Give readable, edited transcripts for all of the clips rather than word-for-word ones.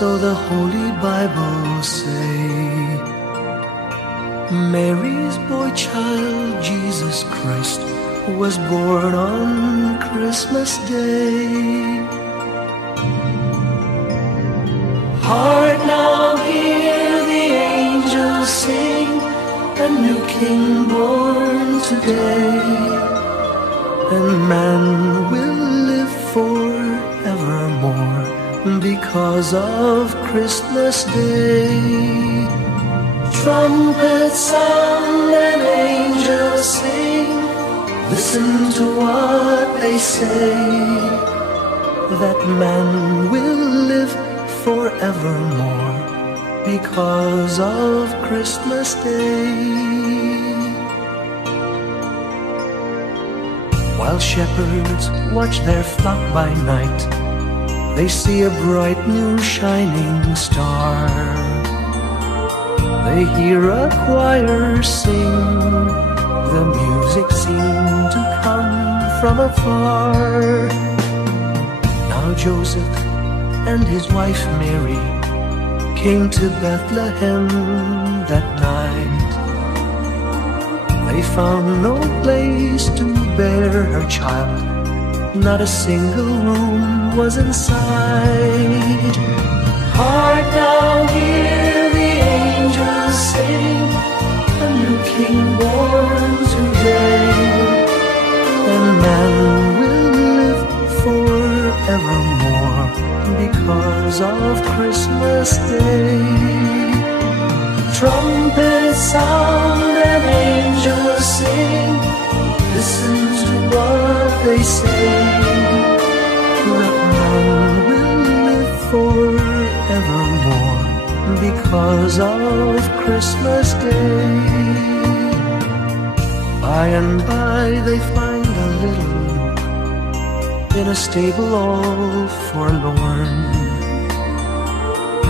So the Holy Bible say, Mary's boy child, Jesus Christ, was born on Christmas Day. Hark now, hear the angels sing, a new King born today, and man will live forevermore because of Christmas Day. Trumpets sound and angels sing, listen to what they say, that man will live forevermore because of Christmas Day. While shepherds watch their flock by night, they see a bright new shining star. They hear a choir sing, the music seemed to come from afar. Now Joseph and his wife Mary came to Bethlehem that night. They found no place to bear her child, not a single room was in sight. Hark now, hear the angels sing, a new King born today, and man will live forevermore because of Christmas Day. Trumpets sound and angels sing, listen to what they say, that man will live forevermore because of Christmas Day. By and by they find a little nook in a stable all forlorn,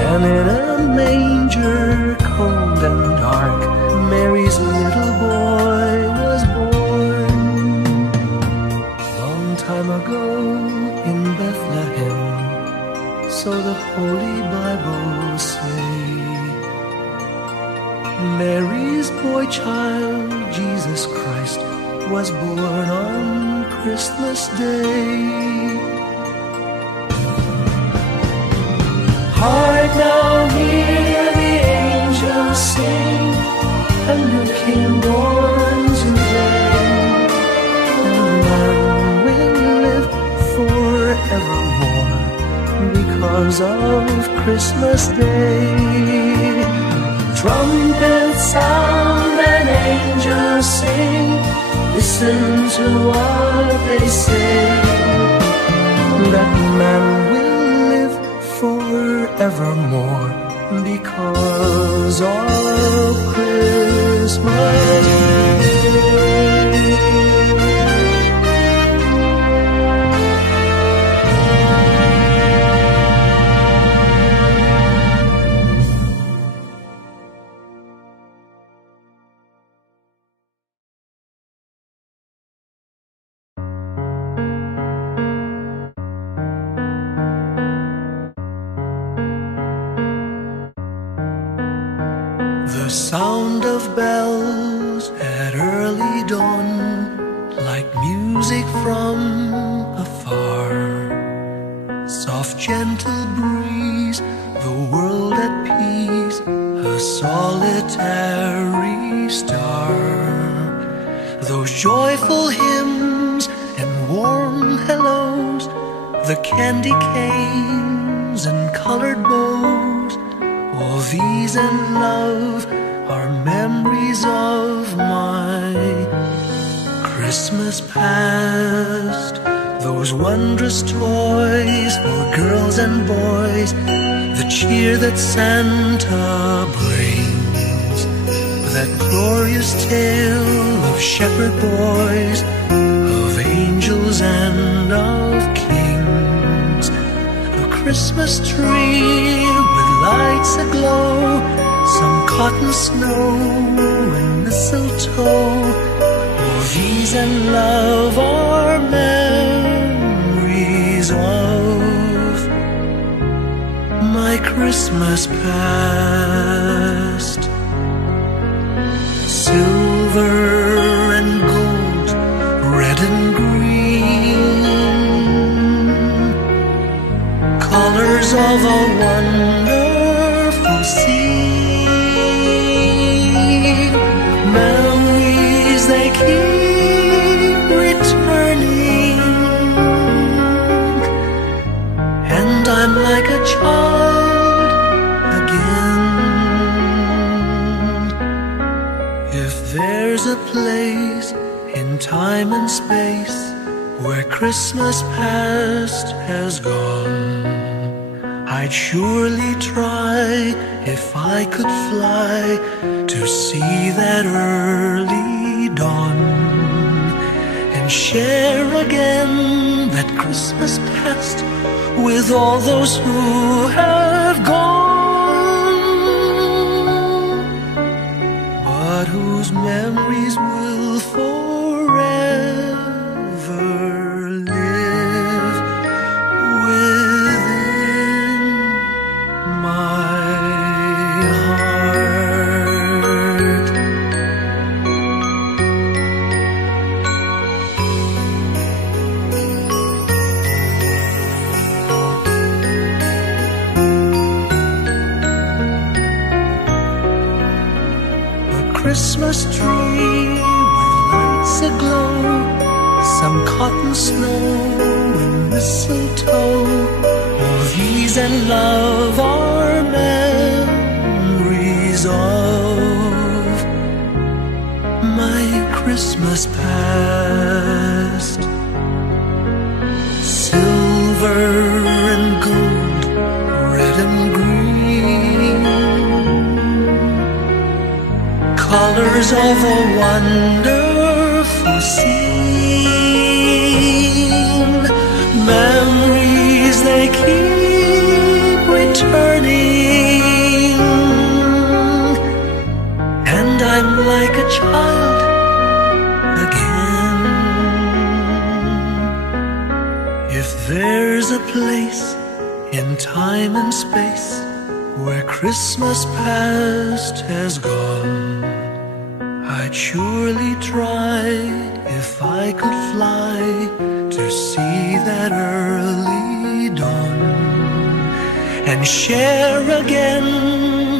and in a manger cold and dark, Mary's little boy was born. Long time ago in Bethlehem, so the Holy Bible say, Mary's boy child, Jesus Christ, was born on Christmas Day. Hark now, hear the angels sing, a new King born today, and man will live forevermore because of Christmas Day. Trumpets sound and angels sing, listen to what they say, that man will live forevermore because of Christmas Day. The sound of bells at early dawn, like music from afar. Soft gentle breeze, the world at peace, a solitary star. Those joyful hymns and warm hellos, the candy canes and colored bows, all these and love are memories of my Christmas past. Those wondrous toys for girls and boys, the cheer that Santa brings, that glorious tale of shepherd boys, of angels and of kings. A Christmas tree with lights aglow, some cotton snow and mistletoe, all these and love are memories of my Christmas Christmas past. Silver and gold, red and green, colors of a wonderful scene. Memories they keep returning, and I'm like a child again. If there's a place in time and space where Christmas past has gone, I'd surely try, if I could fly, to see that early dawn, and share again that Christmas past with all those who have gone, but whose memories will forever live within my heart. A Christmas tree with lights aglow, some cotton snow and mistletoe, all these and love are memories of my Christmas past. Silver and gold, red and green, colors of a wonderful scene. Memories they keep returning, and I'm like a child again. If there's a place in time and space where Christmas past has gone, I'd surely try, if I could fly, to see that early dawn, and share again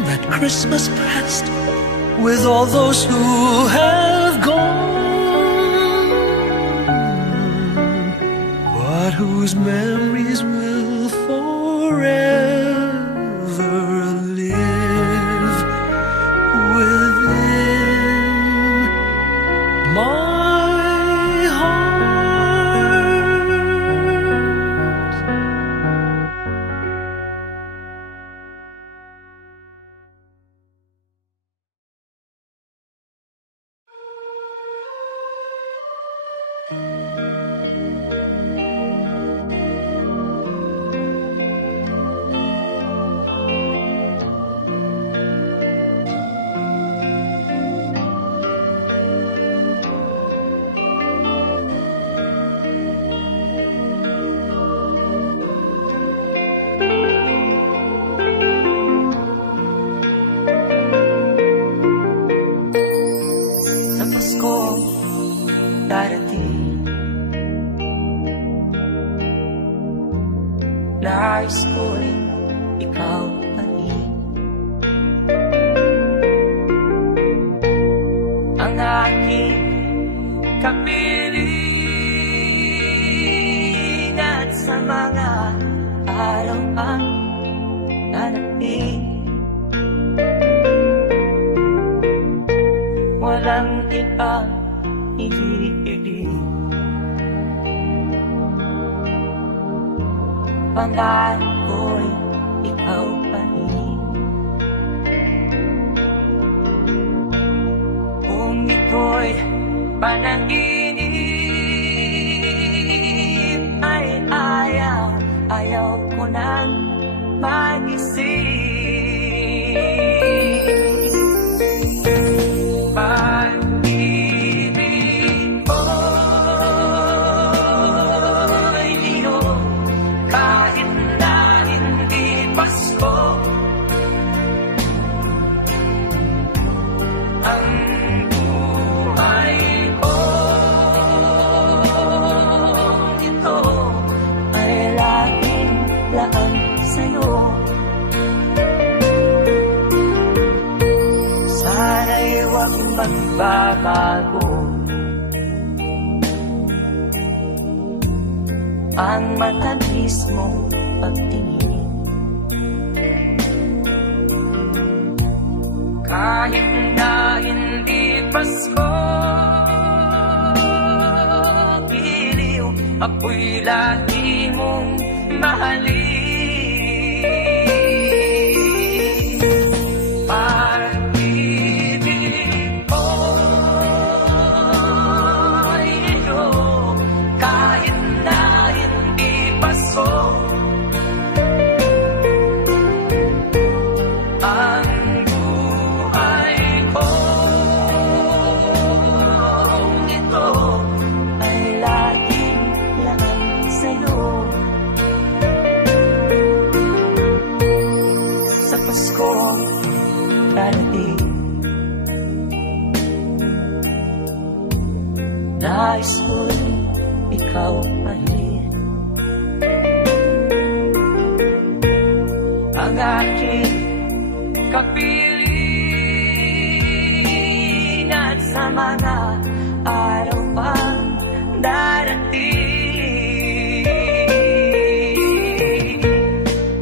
that Christmas past with all those who have gone, but whose memories will forever live within my heart. Nais ko'y ikaw pa rin ang aking kapiling, at sa mga araw ang nanating walang ibang iniiling. Pangako ko'y ikaw pa rin. Kung ito'y panaginip, ay ayaw ko nang mag-isip. Pag-ibig ko'y kahit na hindi Pasko, ang buhay ko. Ito ay laging laan sa'yo. Sana'y huwag magbabago ang matamis mong pagtingin. Kahit na hindi Pasko, giliw, ako'y lagi mong mahalin. Pag-ibig ko iyo, kahit na hindi Pasko, ang buhay ko. Ito ay laging laan sa'yo. Sa Pasko darating, nais ko'y ikaw pa rin ang aking kapiling, at sa mga araw pang darating,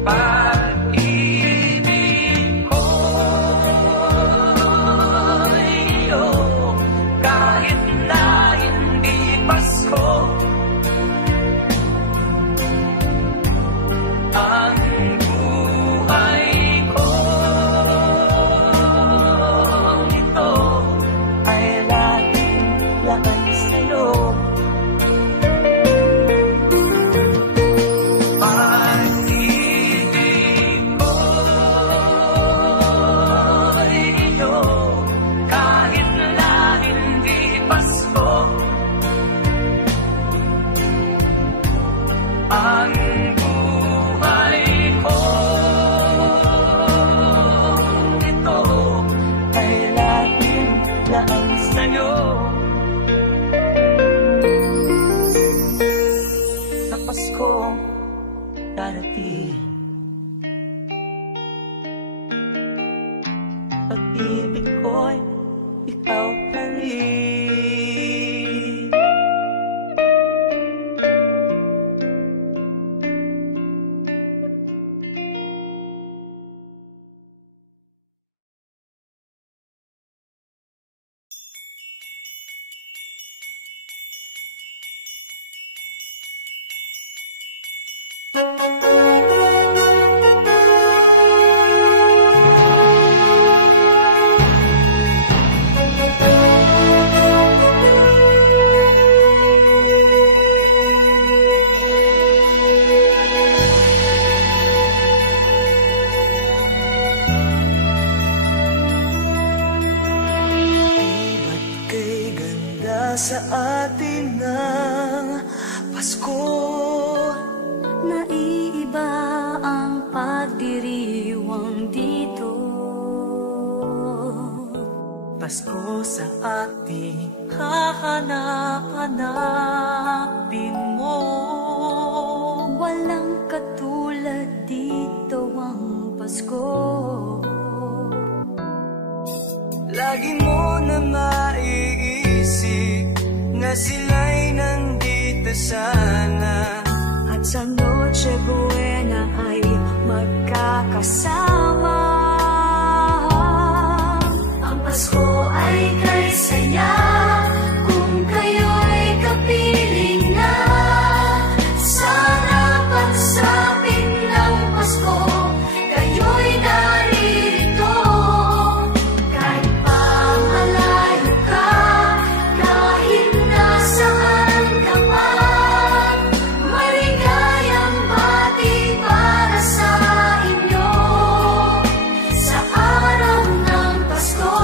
pag-ibig ko iyo, kahit na hindi Pasko, ang buhay ko. Ito ay laging laan sa'yo. Pag-ibig ko iyo, kahit na hindi Pasko, ang buhay ko. Ito ay laging laan sa'yo. Sa Pasko darating, pag-ibig ko'y ikaw pa rin. Sa atin ng Pasko, naiiba ang pagdiriwang dito. Pasko sa ating hahanap-hanapin mo. Walang katulad dito ang Pasko. Lagi mo na maiisip na sila'y nandito sana, at sa Noche Buena ay magkakasama. Ang Pasko ay kay saya kung kayo'y kapiling na. Sana pagsapit ng Pasko, kayo'y naririto. Kahit pa malayo ka, kahit nasaan ka pa, maligayang bati para sa inyo sa araw ng Pasko.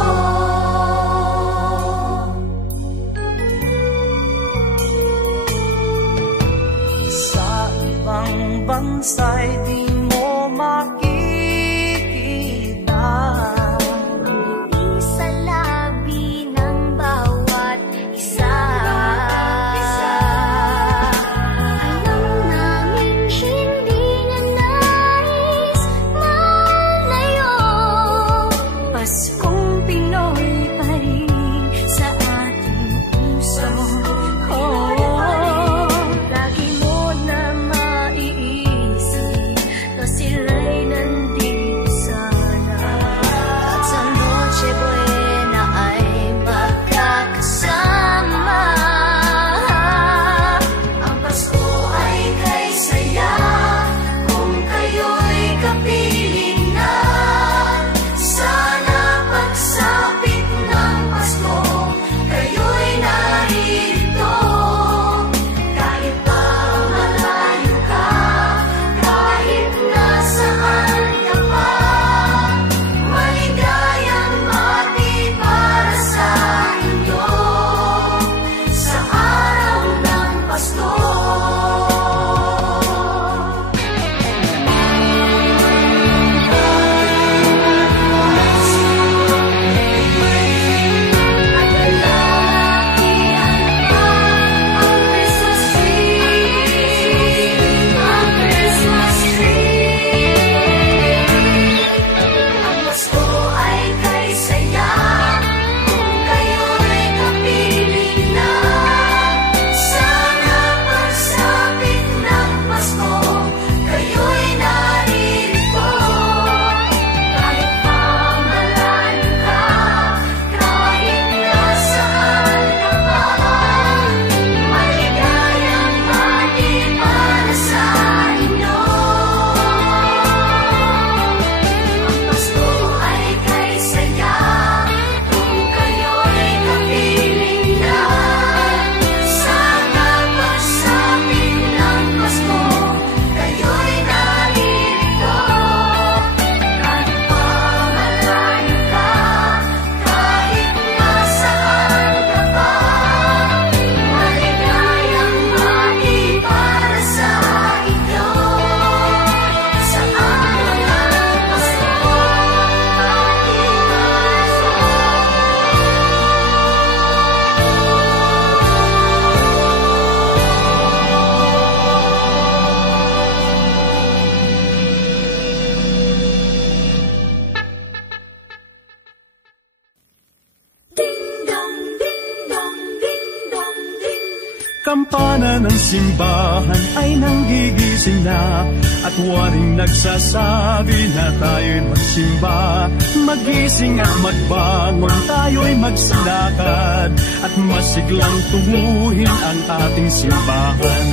Kampana ng simbahan ay nanggigising na, at waring nagsasabi na tayo'y magsimba. Magising at magbangon, tayo'y magsilakad, at masiglang tunguhin ang ating simbahan.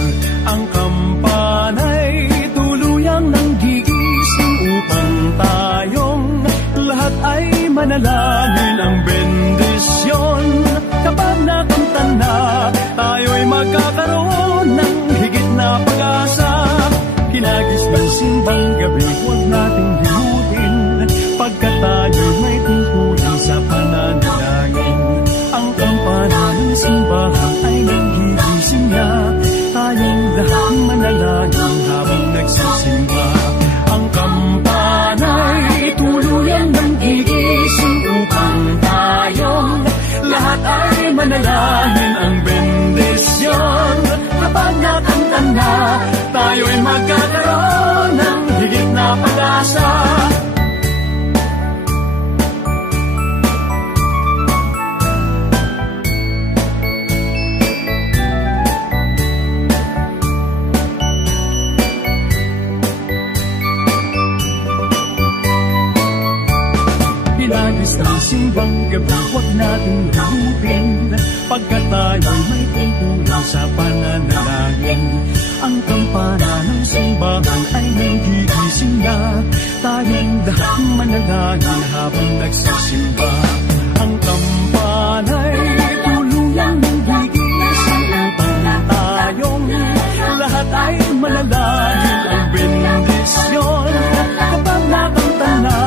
Ang kampana'y tuluyang nanggigising upang tayong lahat ay manalangin ang bendisyon. Kapag nakanta na, tayo'y magkakaroon ng higit na pag-asa. Kinagis ng simbang gabi, huwag nating limutin, pagkat tayo'y may tungkulin sa pananalangin. Ang kampana ng simbahan ay nanggigising na, tayong lahat manalangin habang nagsisimba. Ang kampana'y tuluyang nanggigising upang tayong lahat ay manalangin ang bendisyon. Kapag nakanta na, tayo'y magkakaroon ng higit na pag-asa. Pinagis ng simbang gabi, huwag natin limutin, pagkat tayo'y may tungkulin sa pananalangin. Ang kampana ng simbahan ay nanggigising na, tayong lahat manalangin habang nagsisimba. Ang kampana'y tuluyang nanggigising upang tayong lahat ay manalangin ang bendisyon. Kapag nakanta na,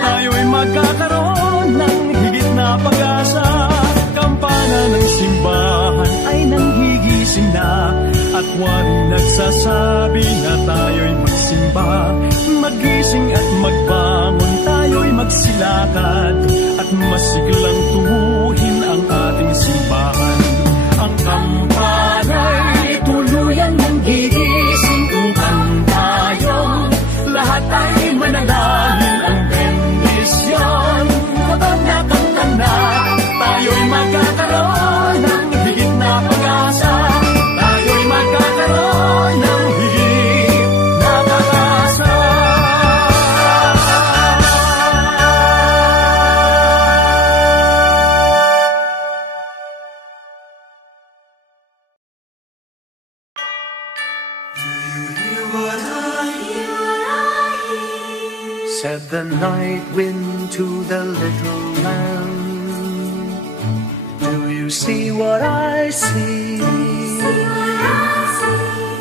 tayo'y magkakaroon ng higit na pag-asa. Kampana ng simbahan ay nanggigising na, at waring nagsasabi na tayo'y magsimba. Magising at magbangon, tayo'y magsilakad, at masiglang tuwuhin ang ating simbahan. Ang kampana'y tuluyang nanggigising upang tayong lahat ay manalangin ang bendisyon. Kapag nakanta na, tayo'y magkakaroon ng higit na pag-asa. Tayo'y magkakaroon ng higit na pag-asa. Said the night wind to the little lamb, do you see what I see?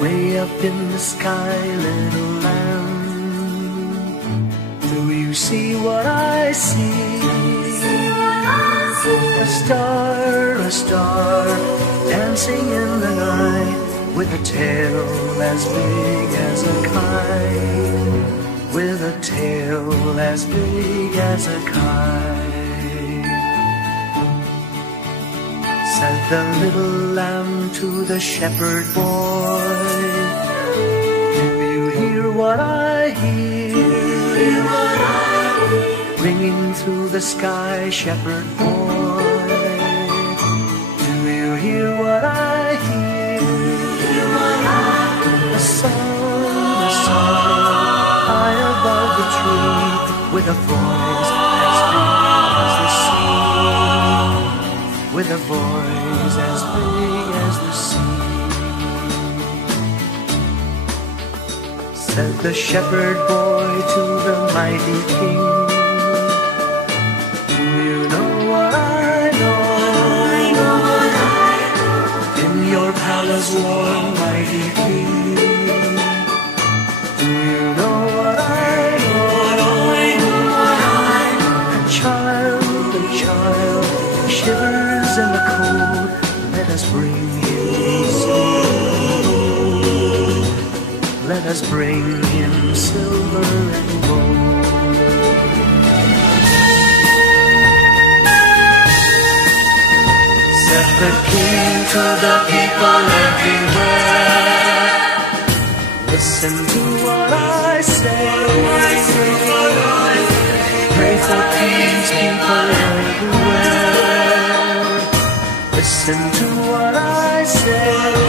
Way up in the sky, little lamb, do you see what I see? A star, dancing in the night, with a tail as big as a kite, with a tail as big as a kite. Said the little lamb to the shepherd boy, do you hear what I hear? Ringing through the sky, shepherd boy, do you hear what I hear? The song, high above the tree, with a voice as big as the sea, with a voice as big as the sea. Said the shepherd boy to the mighty king, do you know what I know? In your palace warm, mighty king, do you know what I know? A child shivers in the cold. Let us bring him sleep. Let us bring him silver and gold. Said the king to the people everywhere, listen to what I say. Pray for peace, people everywhere. Listen to what I say.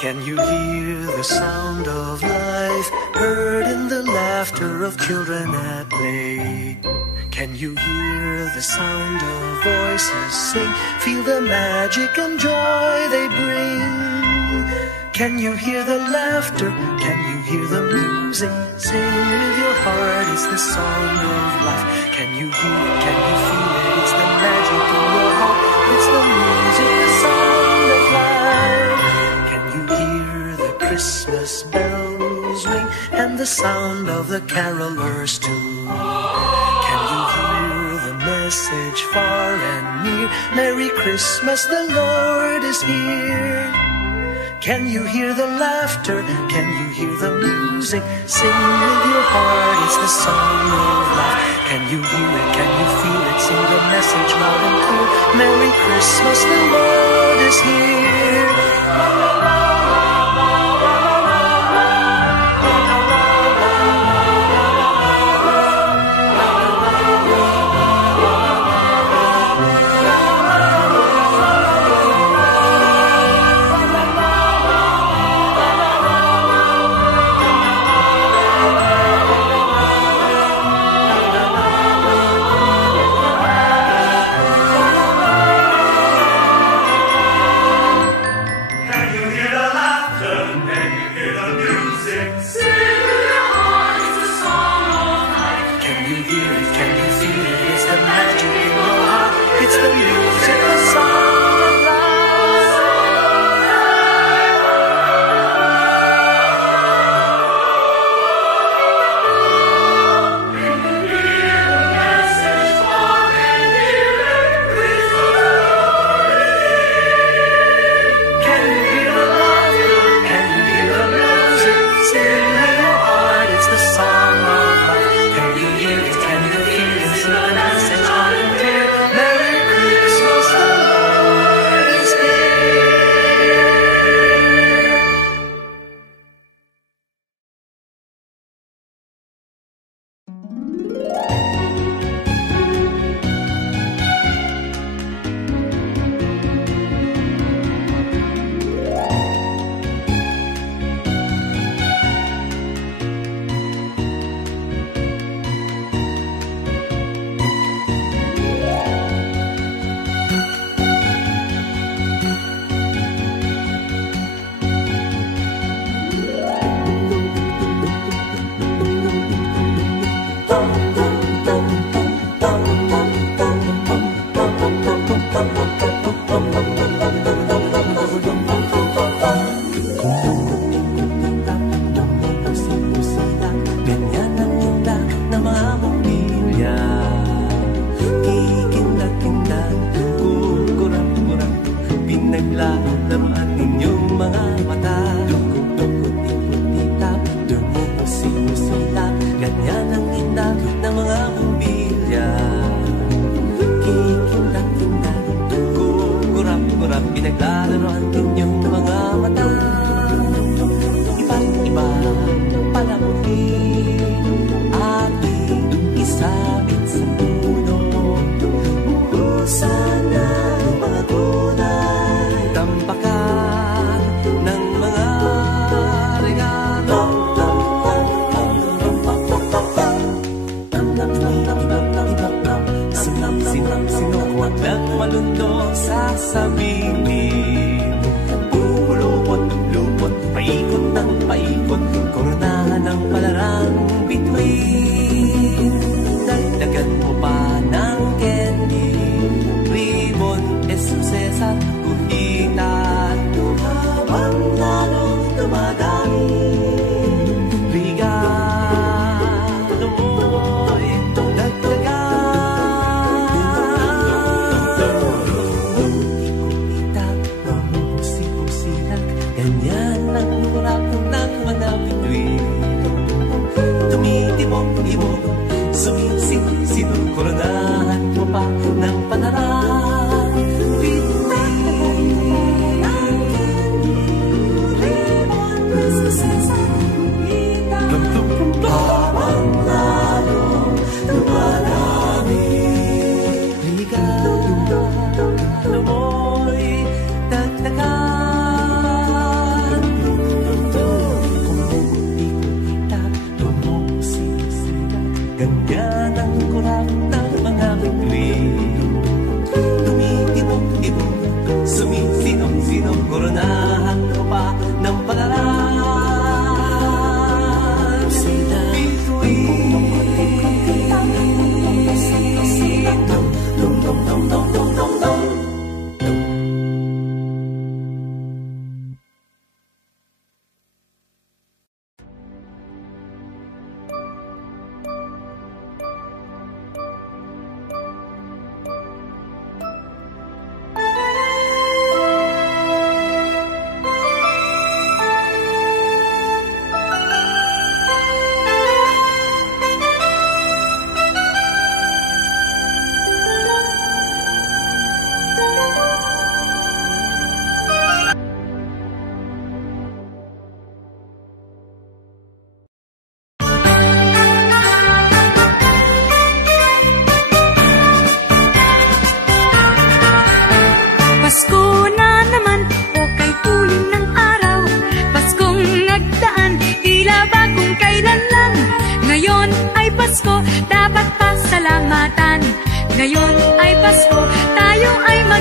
Can you hear the sound of life heard in the laughter of children at play? Can you hear the sound of voices sing? Feel the magic and joy they bring. Can you hear the laughter? Can you hear the music? Sing with your heart, it's the song of life. Can you hear it? Can you feel it? It's the magic in your heart. It's the music, the sound of life. Can you hear the Christmas bells ring and the sound of the carolers too? Can you hear the message far and near? Merry Christmas, the Lord is here. Can you hear the laughter? Can you hear the music? Sing with your heart, it's the song of life. Can you hear it? Can you feel it? Sing the message loud and clear. Merry Christmas, the Lord is here.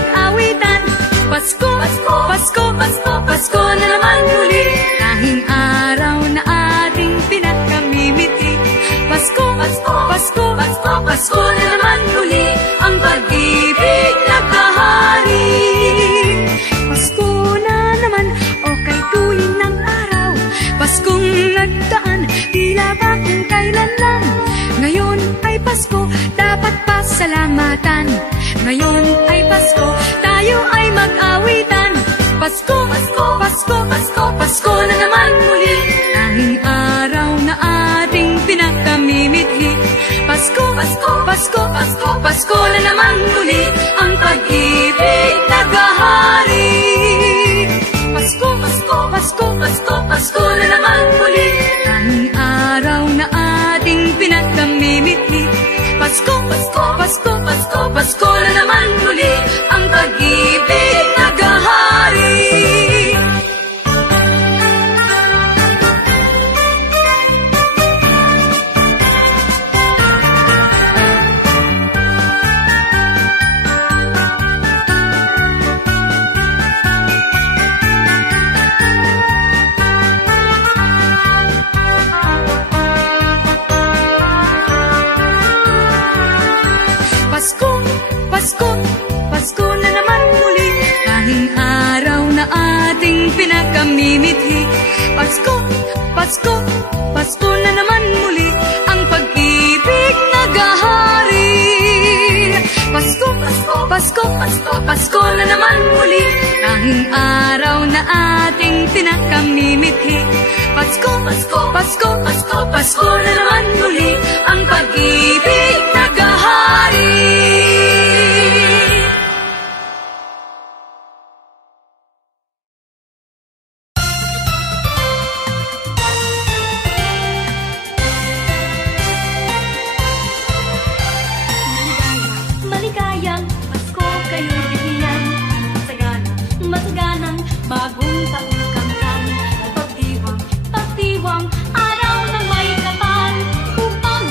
mag-awitan. Pasko, Pasko, Pasko, Pasko, Pasko na naman muli. Tanging araw na ating pinakamimiti. Pasko, Pasko, Pasko, Pasko, Pasko na naman muli. Ang pag-ibig naghahari. Pasko na naman, o kay tuwing ng araw. Paskong nagdaan, tila ba kung kailan lang. Ngayon ay Pasko, dapat pasalamatan. Ngayon ay Pasko, tayo ay mag-awitan. Pasko, Pasko, Pasko, Pasko, Pasko na naman muli. Tanging araw na ating pinakamimiti. Pasko, Pasko, Pasko, Pasko, Pasko na naman muli. Ang pag-ibig naghahari. Pasko, Pasko, Pasko, Pasko, Pasko na naman muli. Tanging araw na ating pinakamimiti. Pasko, Pasko, Pasko, Pasko, Pasko na naman muli. Ang pag-ibig naghahari. Pasko, Pasko, Pasko na naman muli. Tanging araw na ating pinakamimiti. Pasko, Pasko, Pasko na naman muli. Ang pag-ibig naghahari. Pasko, Pasko, Pasko, Pasko, Pasko na naman muli. Tanging araw na ating pinakamimiti. Pasko, Pasko, Pasko, Pasko, Pasko na naman muli. Ang pag-ibig naghahari. Maligayang Pasko kayo'y bigyan. Masaganang bagong taong kamtan. Pagdiwang, pagdiwang, araw ng may kapal. Upang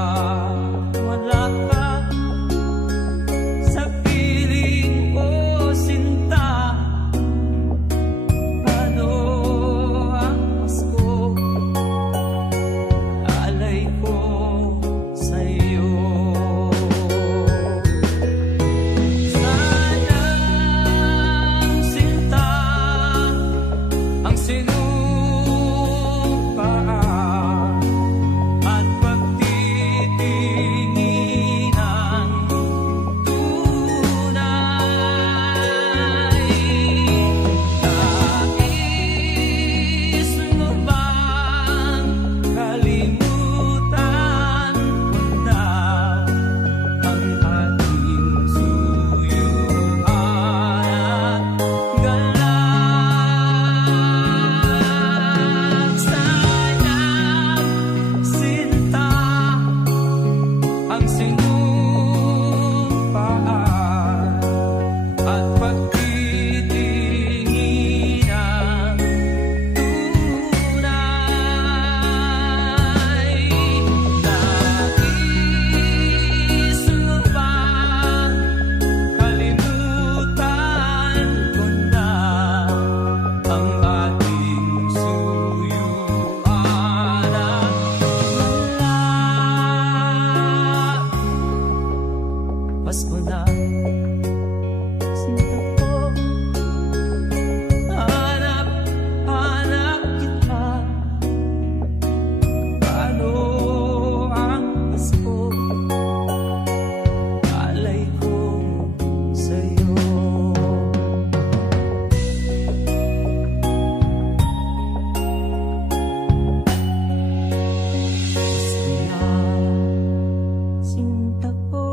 mawawala ka sa piling ko, sinta. Ano ang Pasko, alay ko sa'yo. Sayang sinta ang sinupaan at pagtitingin ang tunay. Nais mo bang kalimutan mo na ang ating suyuan at galak? Sayang sinta ang sinupaan at pagtitingin ang tunay. Nais mo bang kalimutan ko na ang ating suyuan at galak? Pasko na, sinta ko, hanap kita. Paano ang Pasko, alay ko sa'yo. Pasko na, sinta ko.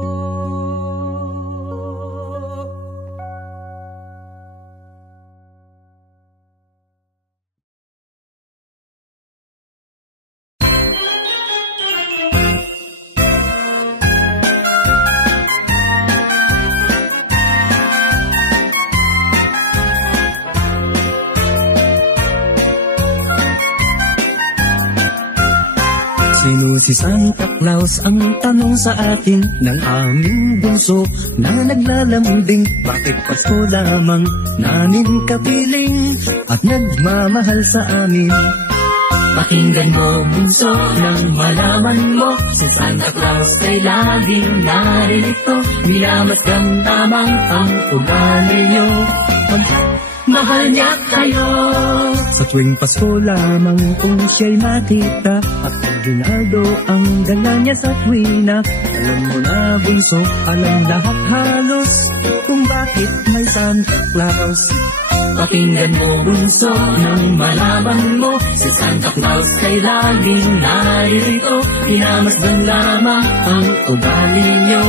Sino si Santa Claus? Ang tanong sa atin ng aming bunso na naglalambing. Bakit Pasko lamang namin kapiling at nagmamahal sa amin? Pakinggan mo bunso nang malaman mo, si Santa Claus ay laging naririto. Minamatgan lamang ang ugali nyo, mahal niya kayo. Sa tuwing Pasko lamang kung siya'y makita at Aguinaldo ang dala niya sa tuwina. Alam mo na bunso, alam lahat halos kung bakit may Santa Claus. Pakinggan mo bunso nang malaman mo, si Santa Claus ay laging naririto. Minamasdan lamang ang ugali nyo,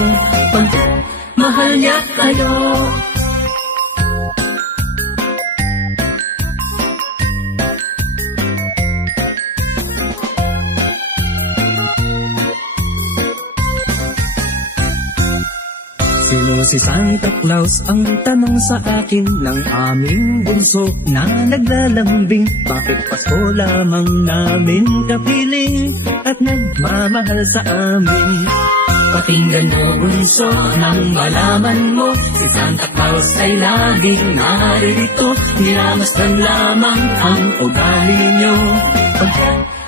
mahal niya kayo. Sino si Santa Claus? Ang tanong sa akin ng aming bunso na naglalambing. Bakit Pasko lamang namin kapiling at nagmamahal sa amin? Pakinggan mo bunso nang malaman mo, si Santa Claus ay laging naririto. Minamasdan lamang ang ugali nyo,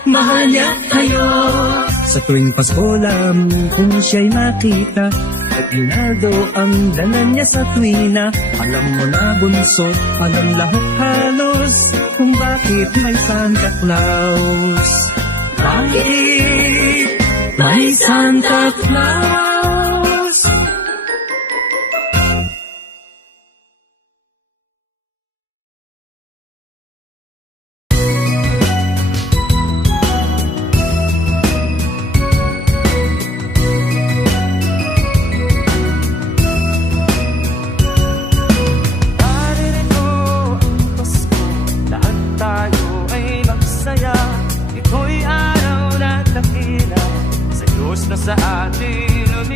mahal niya kayo. Sa tuwing Pasko lamang kung siya'y makita at Aguinaldo ang dala niya sa tuwina. Alam mo na bunso, alam lahat halos kung bakit may Santa Claus. Bakit May Santa Claus? Na sa atin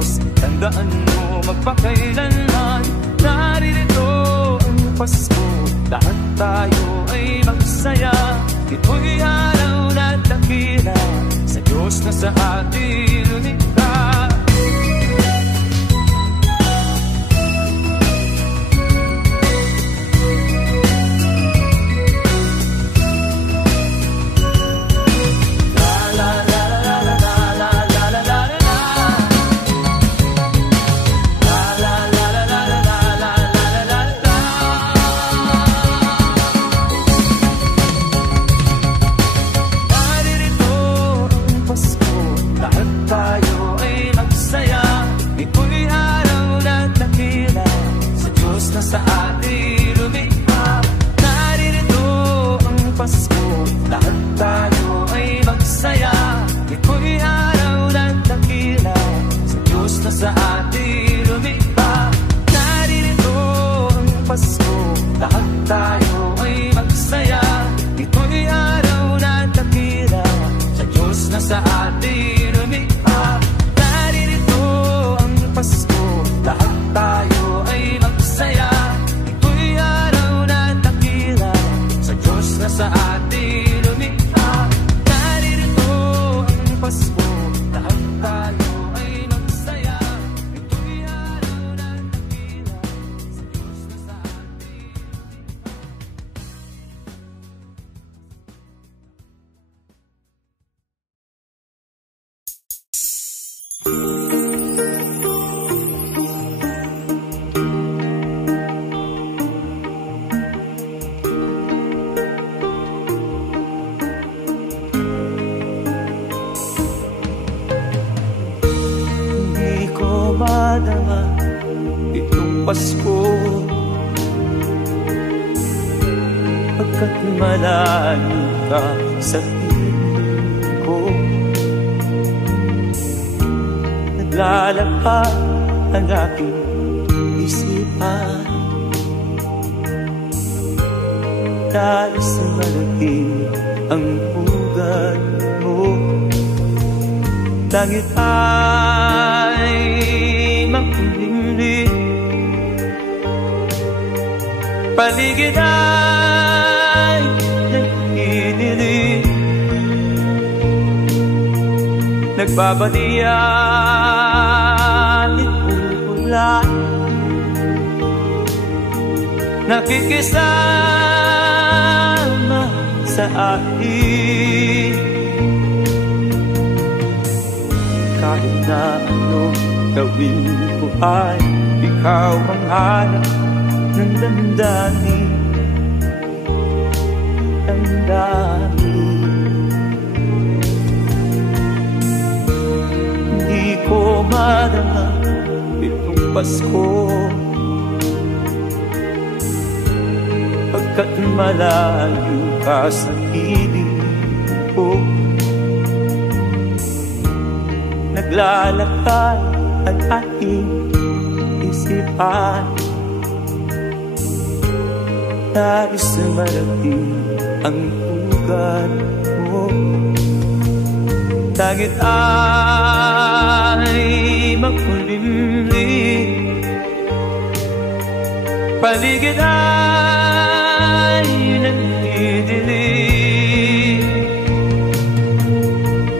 Diyos. Tandaan mo magpakailanman, naririto ang Pasko. Lahat tayo ay magsaya, ito'y araw na dakila sa Diyos na sa atin lumikha. Sa atin lumikha, naririto ang Pasko. Lahat tayo ay magsaya, ito'y araw ng dakila sa Diyos na sa atin lumikha. Naririto ang Pasko. Lahat tayo ay magsaya, ito'y araw ng dakila sa Diyos na sa atin lumikha. Naririto ang Pasko. Lahat tayo ay magsaya, sa atin lumikha. Naririto ang Pasko. Lahat tayo ay magsaya, ito'y araw ng dakila sa Diyos na sa atin. Madama itong Pasko, pagkat malayo ka sa piling ko. Naglalakad ang aking isipan, nais malaking ang pugad mo. Langit ay makulimlim, paligid ay nag-idilim. Nagbabalian itong ulan, nakikisama sa akin. Kahit na anong gawin ko ay ikaw ang hanap ng damdamin. Hindi ko madama itong Pasko, pagkat malayo ka sa piling ko. Naglalakad ang aking isipan, nais marating ang pugad mo. Langit ay makulimlim, paligid ay nagdidilim.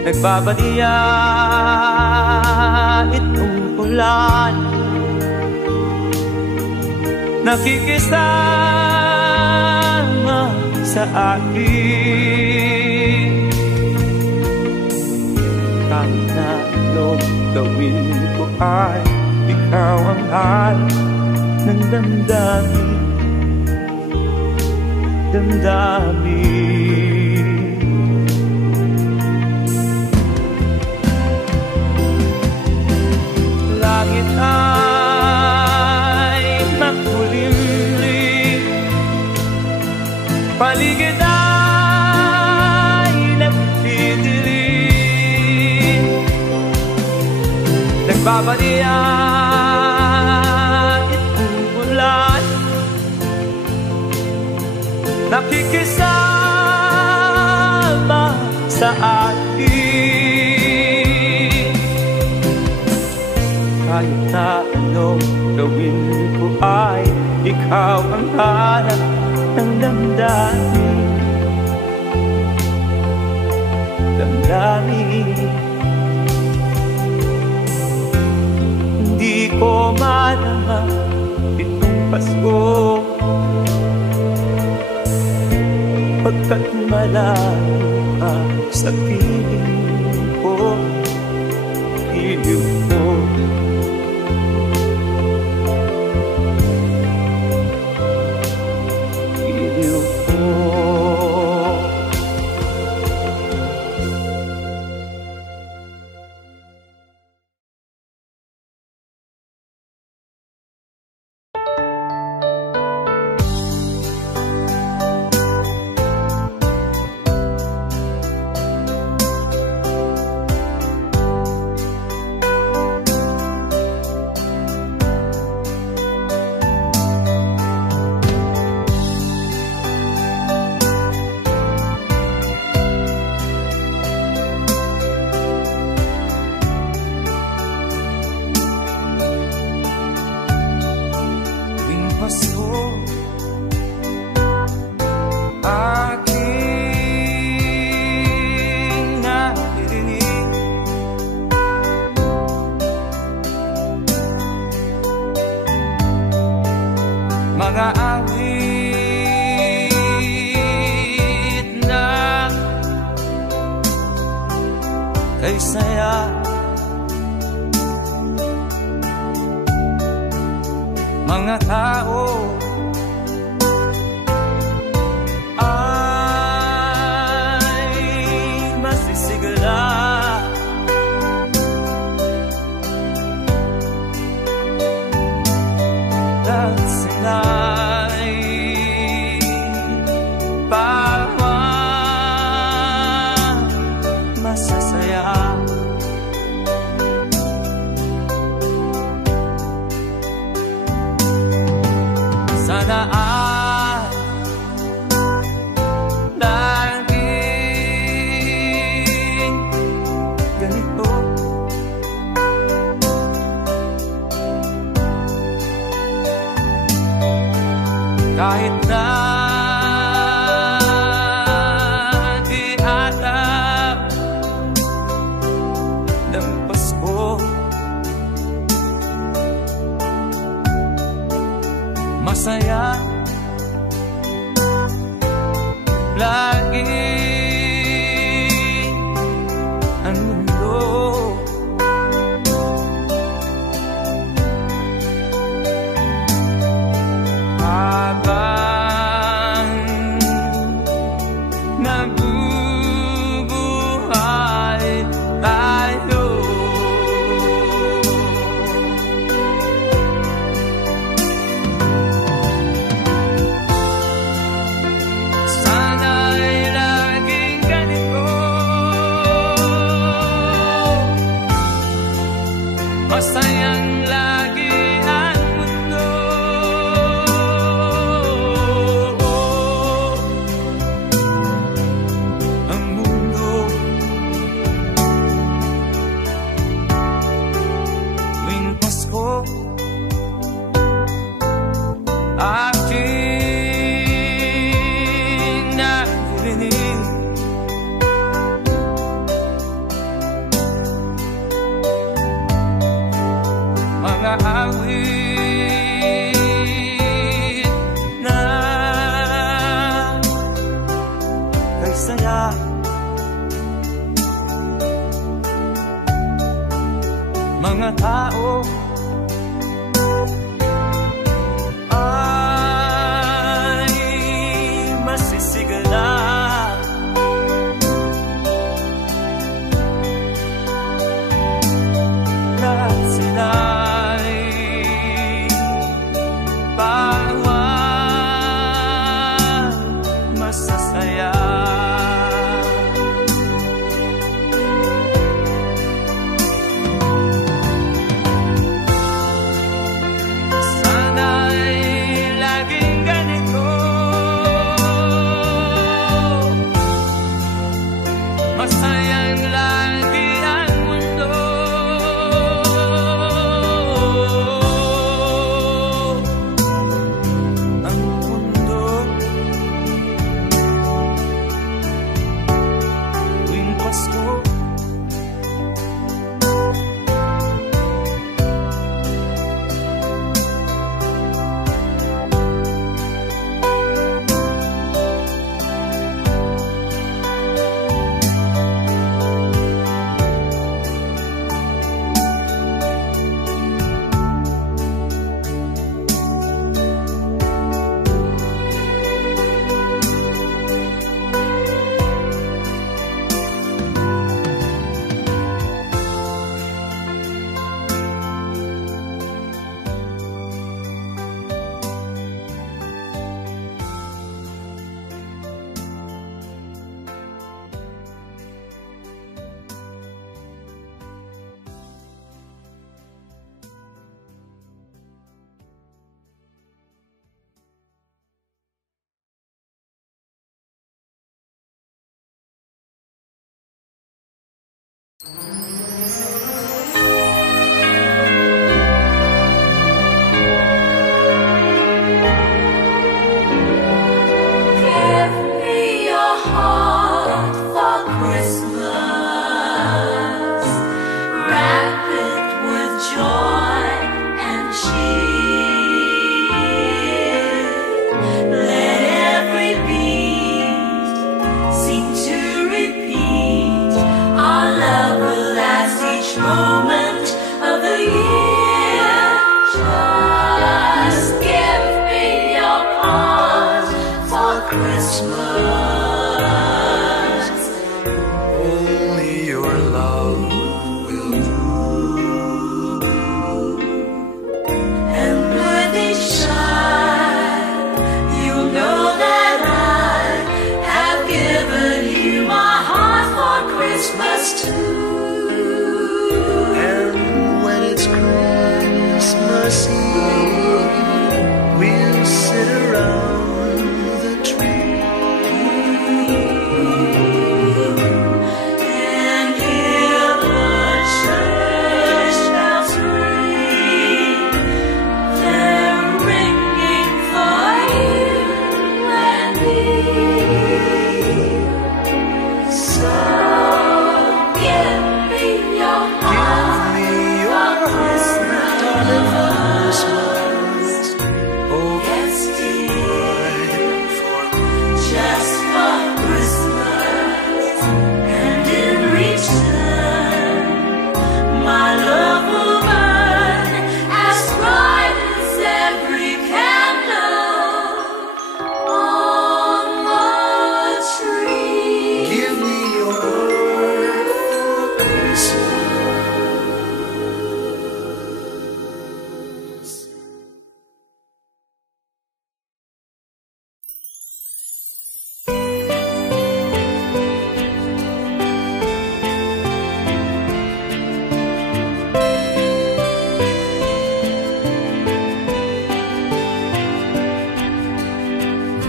Nagbabaliya itong ulan, nakikisama sa akin. Kahit na anong gawin ko ay ikaw ang hanap ng damdamin. Langit ay makulimlim, paligid ay nagdidilim. Nagbabalian itong ulan, nakikisama sa atin. Kahit na anong gawin ko ay ikaw ang hanap ng damdamin. Hindi ko madama itong Pasko, pagkat malayo ka sa piling ko, iliw ko. Iliw ko. Mga awit na kay saya, mga tao ay masisigla, at sila'y bawa masasaya. Sana ay laging ganito, kahit na di alam ng Pasko, masaya lagi ang mundo. Habang nabubuhay tayo, sana'y laging ganito, masayang lagi ang mundo. Ang mundo tuwing Pasko aking naririnig mga awit na kay saya, mga tao ay masisigla, at sila'y bawa masasaya.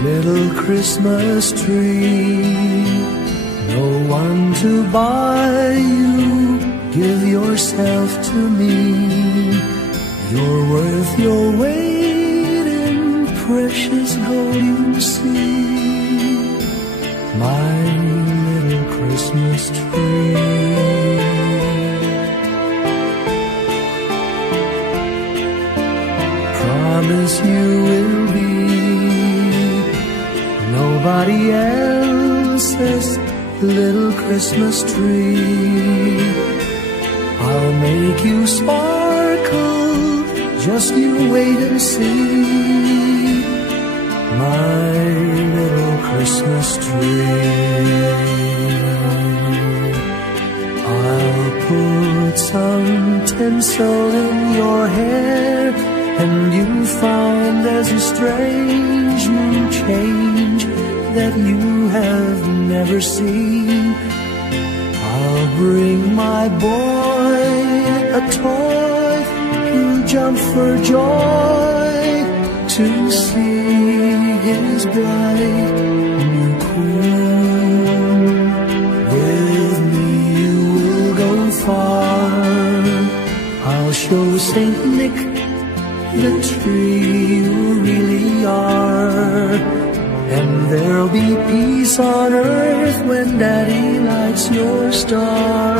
Little Christmas tree, no one to buy you. Give yourself to me. You're worth your weight in precious gold, you see. My little Christmas tree. Promise you will be nobody else's little Christmas tree. I'll make you sparkle, just you wait and see. My little Christmas tree. I'll put some tinsel in your hair, and you'll find there's a strange new change that you have never seen. I'll bring my boy a toy, he'll jump for joy to see his bright new queen. With me you will go far, I'll show Saint Nick the tree you really are. And there'll be peace on earth when Daddy lights your star.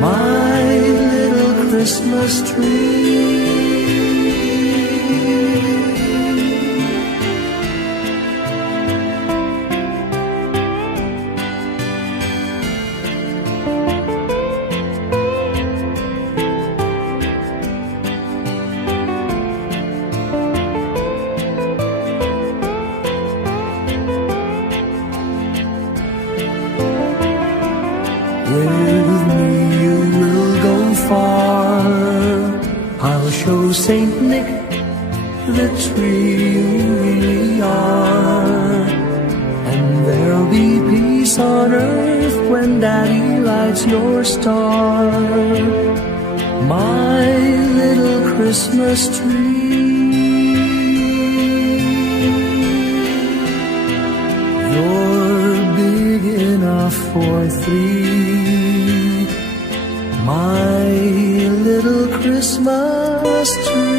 My little Christmas tree. With me you will go far, I'll show Saint Nick the tree you really are. And there'll be peace on earth when Daddy lights your star. My little Christmas tree. You're big enough for three. My little Christmas tree.